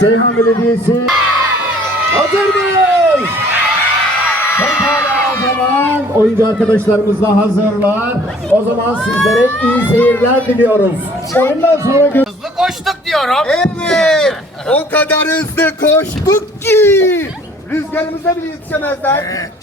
Seyhan Belediyesi hazır mıyız? oyuncu arkadaşlarımız da hazırlar. O zaman sizlere iyi seyirler diliyoruz. Oyundan sonra Hızlı koştuk diyorum. Evet. O kadar hızlı koştuk ki. Rüzgarımıza bile yetişemezler. Evet.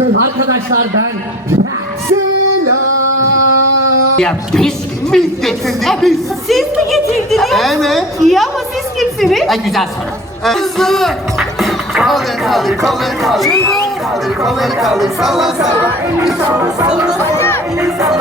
Arkadaşlar ben Selam. Ya biz biz getirdik. Siz mi getirdiniz? Evet. İyi ama siz kimsiniz? Ay güzel soru. Hızlı. E kalın, kalın. kaldır kaldır. kalın, kalın. kaldır. Salla salla. Elini salla salla.